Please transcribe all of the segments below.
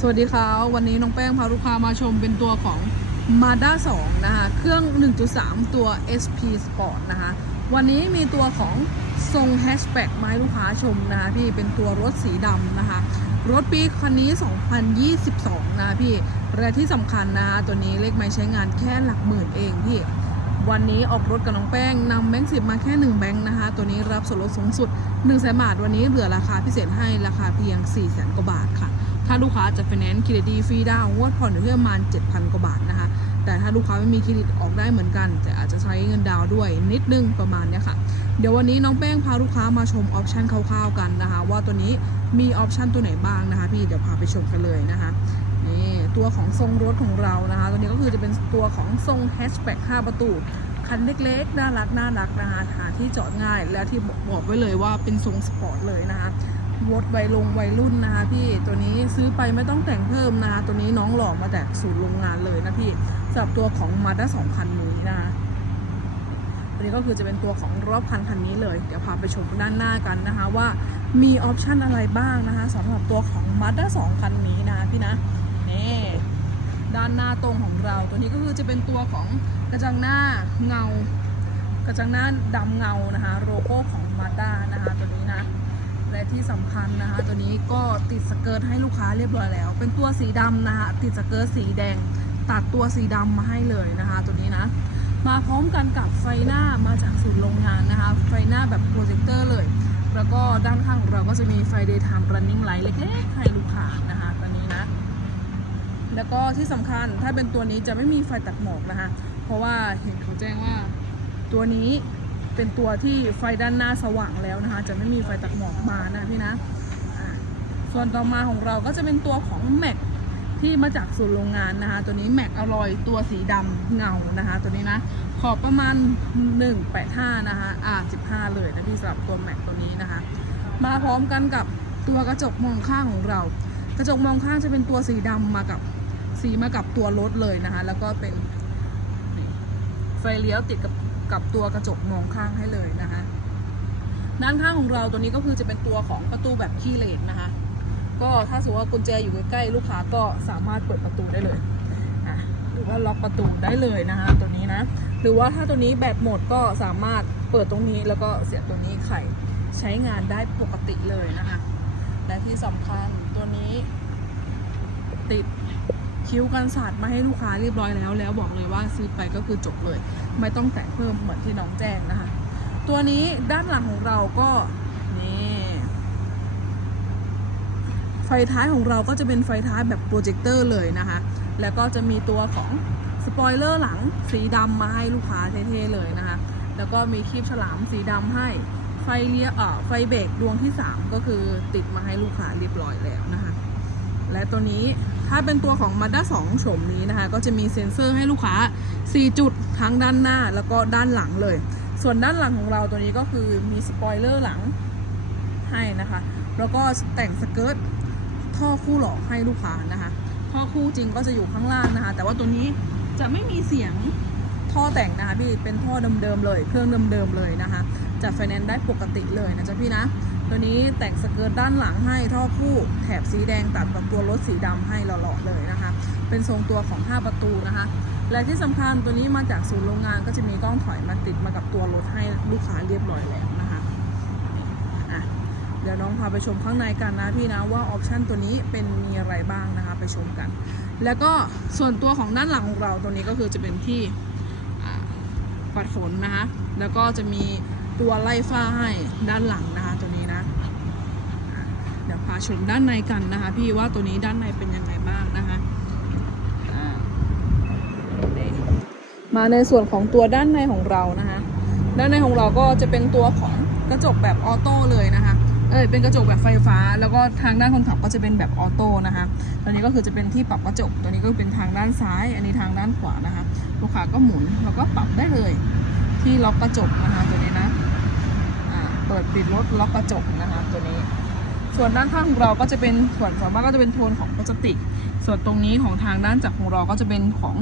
สวัสดีค่ะวันนี้น้องแป้งพาลูกค้ามาชมเป็นตัวของ Mazda 2 นะคะ เครื่อง 1.3 ตัว SP Sport นะคะ วันนี้มีตัวของทรงแฮชแบ็กมาให้ลูกค้าชมนะคะพี่เป็นตัวรถสีดำนะคะ รถปีคันนี้ 2022 นะคะพี่และที่สำคัญนะคะตัวนี้เลขไม่ใช้งานแค่หลักหมื่นเองพี่ วันนี้ออกรถกับน้องแป้งนำแบงค์สิบมาแค่ 1 แบงค์นะคะ ตัวนี้รับส่วนลดสูงสุด1แสนบาท วันนี้เหลือราคาพิเศษให้ราคาเพียง4แสนกว่าบาทค่ะ ถ้าลูกค้าจะไฟแนนซ์เครดิตฟรีดาวงวดผ่อนอยู่ที่ประมาณ 7,000 กว่าบาทนะคะ แต่ถ้าลูกค้าไม่มีเครดิตออกได้เหมือนกัน แต่อาจจะใช้เงินดาวด้วยนิดนึงประมาณเนี้ยค่ะ เดี๋ยววันนี้น้องแป้งพาลูกค้ามาชมออปชันคร่าวๆกันนะคะ ว่าตัวนี้มีออปชันตัวไหนบ้างนะคะ พี่เดี๋ยวพาไปชมกันเลยนะคะ นี่ตัวของทรงรถของเรานะคะ ตัวนี้ก็คือจะเป็นตัวของทรงแฮชแบ็ก5ประตู คันเล็กๆ น่ารักน่ารักนะคะหาที่จอดง่าย และที่บอกไว้เลยว่าเป็นทรงสปอร์ตเลยนะคะรถวัยลงวัยรุ่นนะคะพี่ตัวนี้ซื้อไปไม่ต้องแต่งเพิ่มนะคะตัวนี้น้องหล่อมาจากสูตรโรงงานเลยนะพี่สำหรับตัวของมาด้าสองคันนี้นะคะตัวนี้ก็คือจะเป็นตัวของรอบคันคันนี้เลย เดี๋ยวพาไปชมด้านหน้ากันนะคะว่ามีออปชันอะไรบ้างนะคะสำหรับตัวของมาด้าสองคันนี้นะพี่นะ นี่ด้านหน้าตรงของเรา ตัวนี้ก็คือจะเป็นตัวของกระจังหน้าเงา กระจังหน้าดำเงานะคะโลโก้ของมาด้านะคะตัวนี้นะและที่สำคัญนะคะ ตัวนี้ก็ติดสเกิร์ตให้ลูกค้าเรียบร้อยแล้ว เป็นตัวสีดำนะคะติดสเกิร์ตสีแดง ตัดตัวสีดำมาให้เลยนะคะ ตัวนี้นะมาพร้อมกันกับไฟหน้ามาจากศูนย์โรงงานนะคะ ไฟหน้าแบบโปรเจคเตอร์เลย แล้วก็ด้านข้างของเราก็จะมีไฟ daytime running light เล็กๆให้ลูกค้านะคะ แล้วก็ที่สำคัญถ้าเป็นตัวนี้จะไม่มีไฟตัดหมอกนะคะ เพราะว่าเห็นเขาแจ้งว่าตัวนี้เป็นตัวที่ไฟด้านหน้าสว่างแล้วนะคะ จะไม่มีไฟตัดหมอกมานะพี่นะส่วนต่อมาของเราก็จะเป็นตัวของแม็กที่มาจากศูนโรงงานนะคะ ตัวนี้แม็กอลอยตัวสีดำเงานะคะ ตัวนี้นะขอบประมาณ 185 นะคะอ่า15 เลยนะพี่สำหรับตัวแม็กตัวนี้นะคะ มาพร้อมกันกับตัวกระจกมองข้างของเรา กระจกมองข้างจะเป็นตัวสีดำมากับ สีมากับตัวรถเลยนะคะ แล้วก็เป็นไฟเลี้ยวติดกับกับตัวกระจกมองข้างให้เลยนะคะ ด้านข้างของเราตัวนี้ก็คือจะเป็นตัวของประตูแบบคีย์เลสนะคะ ก็ถ้าสมมติว่ากุญแจอยู่ใกล้ๆลูกค้าก็สามารถเปิดประตูได้เลยหรือว่าล็อกประตูได้เลยนะคะตัวนี้นะ หรือว่าถ้าตัวนี้แบตหมดก็สามารถเปิดตรงนี้แล้วก็เสียบตัวนี้ไขใช้งานได้ปกติเลยนะคะ และที่สำคัญตัวนี้ติด คิ้วกันศาสตร์มาให้ลูกค้าเรียบร้อยแล้ว แล้วบอกเลยว่าซื้อไปก็คือจบเลย ไม่ต้องแต่งเพิ่มเหมือนที่น้องแจ้งนะคะ ตัวนี้ด้านหลังของเราก็นี่ไฟท้ายของเราก็จะเป็นไฟท้ายแบบโปรเจคเตอร์เลยนะคะ แล้วก็จะมีตัวของสปอยเลอร์หลังสีดำมาให้ลูกค้าเท่ๆเลยนะคะ แล้วก็มีคลิปฉลามสีดำให้ไฟเลี้ยเอ่อไฟเบรกดวงที่ 3 ก็คือติดมาให้ลูกค้าเรียบร้อยแล้วนะคะ และตัวนี้ถ้าเป็นตัวของ Mazda 2โฉมนี้นะคะ ก็จะมีเซ็นเซอร์ให้ลูกค้า 4 จุดทั้งด้านหน้าแล้วก็ด้านหลังเลย ส่วนด้านหลังของเราตัวนี้ก็คือมีสปอยเลอร์หลังให้นะคะ แล้วก็แต่งสเกิร์ตท่อคู่หลอกให้ลูกค้านะคะ ท่อคู่จริงก็จะอยู่ข้างล่างนะคะ แต่ว่าตัวนี้จะไม่มีเสียง ท่อแต่งนะคะพี่เป็นท่อเดิมๆเลย เครื่องเดิมๆเลยนะคะจัดไฟแนนซ์ได้ปกติเลยนะจ๊ะพี่นะ ตัวนี้แต่งสเกิร์ตด้านหลังให้ท่อคู่แถบสีแดงตัดกับตัวรถสีดำให้หล่อๆเลยนะคะ เป็นทรงตัวของ 5 ประตูนะคะ และที่สำคัญตัวนี้มาจากศูนย์โรงงานก็จะมีกล้องถอยมาติดมากับตัวรถให้ลูกค้าเรียบร้อยแล้วนะคะอะเดี๋ยวน้องพาไปชมข้างในกันนะพี่นะว่าออปชันตัวนี้เป็นมีอะไรบ้างนะคะไปชมกัน แล้วก็ส่วนตัวของด้านหลังของเราตัวนี้ก็คือจะเป็นที่ ปัดฝนนะคะ แล้วก็จะมีตัวไล่ฝ้าให้ด้านหลังนะคะตัวนี้นะ เดี๋ยวพาชมด้านในกันนะคะ พี่ว่าตัวนี้ด้านในเป็นยังไงบ้างนะคะมาในส่วนของตัวด้านในของเรานะคะ ด้านในของเราก็จะเป็นตัวของกระจกแบบออโต้เลยนะคะ เอ้ยเป็นกระจกแบบไฟฟ้า แล้วก็ทางด้านคนขับก็จะเป็นแบบออโต้นะคะตัวนี้ก็คือจะเป็นที่ปรับกระจก ตัวนี้ก็เป็นทางด้านซ้าย อันนี้ทางด้านขวานะคะ ลูกค้าก็หมุนแล้วก็ปรับได้เลย ที่ล็อกกระจกนะคะตัวนี้นะอ่าเปิดปิดรถล็อกกระจกนะคะตัวนี้ ส่วนด้านข้างของเราก็จะเป็นส่วนสามารถก็จะเป็นโทนของพลาสติก ส่วนตรงนี้ของทางด้านจักรของเราก็จะเป็นของ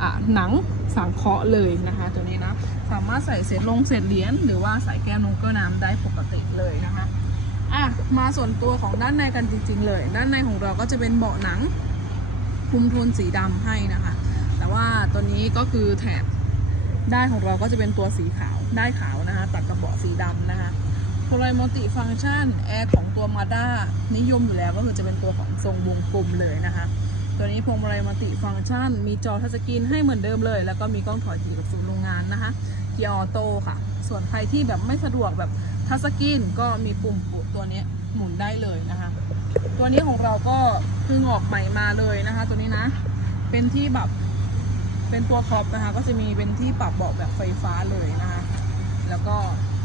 อ่าหนังสังเคราะห์เลยนะคะตัวนี้นะ สามารถใส่เศษลงเศษเหรียญหรือว่าใส่แก้วนงแก้วน้ำได้ปกติเลยนะคะ อะมาส่วนตัวของด้านในกันจริง ๆ เลย ด้านในของเราก็จะเป็นเบาะหนังคลุมโทนสีดำให้นะคะ แต่ว่าตัวนี้ก็คือแถบด้านของเราก็จะเป็นตัวสีขาวได้ขาวนะคะ ตัดกับเบาะสีดำนะคะโพลารมัลติฟัง c t ชันแอร์ของตัวมาด้านิยมอยู่แล้วก็คือจะเป็นตัวของทรงวงกลมเลยนะคะ ตัวนี้พวงมาลัยมัลติฟัง c t ชัน มีจอทัชสกรีนให้เหมือนเดิมเลย แล้วก็มีกล้องถอยถี่กับศูนโรงงานนะคะเกียร์ออโต้ค่ะ ส่วนใครที่แบบไม่สะดวกแบบ ทัชสกรีนก็มีปุ่มตัวนี้หมุนได้เลยนะคะ ตัวนี้ของเราก็เพิ่งออกใหม่มาเลยนะคะ ตัวนี้นะ เป็นที่แบบเป็นตัวคอบนะคะ ก็จะมีเป็นที่ปรับเบาะแบบไฟฟ้าเลยนะคะ แล้วก็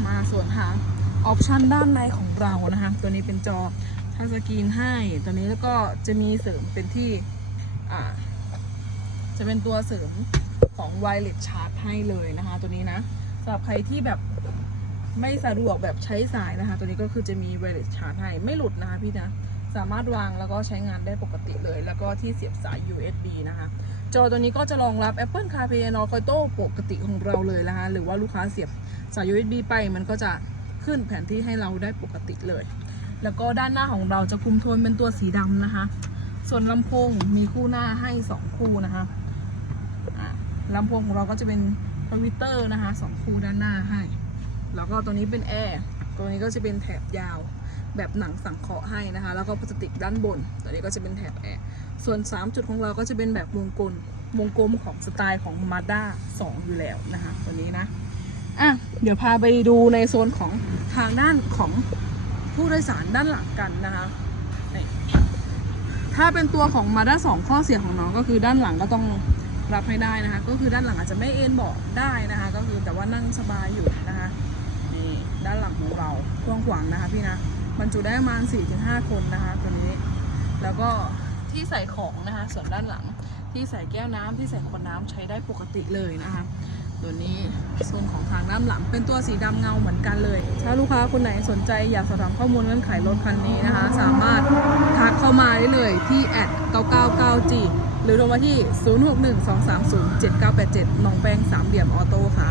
มาส่วนทางออปชันด้านในของเรานะคะ ตัวนี้เป็นจอทัชสกรีนให้ ตัวนี้แล้วก็จะมีเสริมเป็นที่อ่าจะเป็นตัวเสริมของไวเลสชาร์จให้เลยนะคะ ตัวนี้นะสำหรับใครที่แบบ ไม่สะดวกแบบใช้สายนะคะ ตัวนี้ก็คือจะมีไวเลสชาร์จให้ไม่หลุดนะคะพี่นะสามารถวางแล้วก็ใช้งานได้ปกติเลย แล้วก็ที่เสียบสาย USB นะคะ จอตัวนี้ก็จะรองรับ Apple CarPlay a n d r o i d ปกติของเราเลยนะคะ หรือว่าลูกค้าเสียบสาย USB ไปมันก็จะขึ้นแผนที่ให้เราได้ปกติเลย แล้วก็ด้านหน้าของเราจะคุมโทนเป็นตัวสีดำนะคะ ส่วนลำโพงมีคู่หน้าให้ 2 คู่นะคะลำโพงของเราก็จะเป็นทวิตเตอร์นะคะสองคู่ด้านหน้าให้ แล้วก็ตัวนี้เป็นแอร์ตัวนี้ก็จะเป็นแถบยาวแบบหนังสังเคราะห์ให้นะคะ แล้วก็พลาสติกด้านบนตัวนี้ก็จะเป็นแถบแอร์ส่วน 3 จุดของเราก็จะเป็นแบบวงกลมวงกลมของสไตล์ของ Mazda 2 อยู่แล้วนะคะตัวนี้นะอะเดี๋ยวพาไปดูในโซนของทางด้านของผู้โดยสารด้านหลังกันนะคะถ้าเป็นตัวของ Mazda 2 ข้อเสียของน้องก็คือด้านหลังก็ต้องรับให้ได้นะคะ ก็คือด้านหลังอาจจะไม่เอ็นเบาะได้นะคะ ก็คือแต่ว่านั่งสบายอยู่นะคะ ด้านหลังของเรากว้างขวางนะคะพี่นะบรรจุได้ประมาณ 4-5 คนนะคะตัวนี้ แล้วก็ที่ใส่ของนะคะส่วนด้านหลังที่ใส่แก้วน้ำที่ใส่ขวดน้ำใช้ได้ปกติเลยนะคะตัวนี้โซนของทางด้านหลัง เป็นตัวสีดำเงาเหมือนกันเลย ถ้าลูกค้าคนไหนสนใจอยากสอบถามข้อมูลเงื่อนไขรถคันนี้นะคะ สามารถทักเข้ามาได้เลยที่แอด 999 g หรือโทรมาที่ 0612307987หนองแปงสามเหลี่ยมออโต้ค่ะ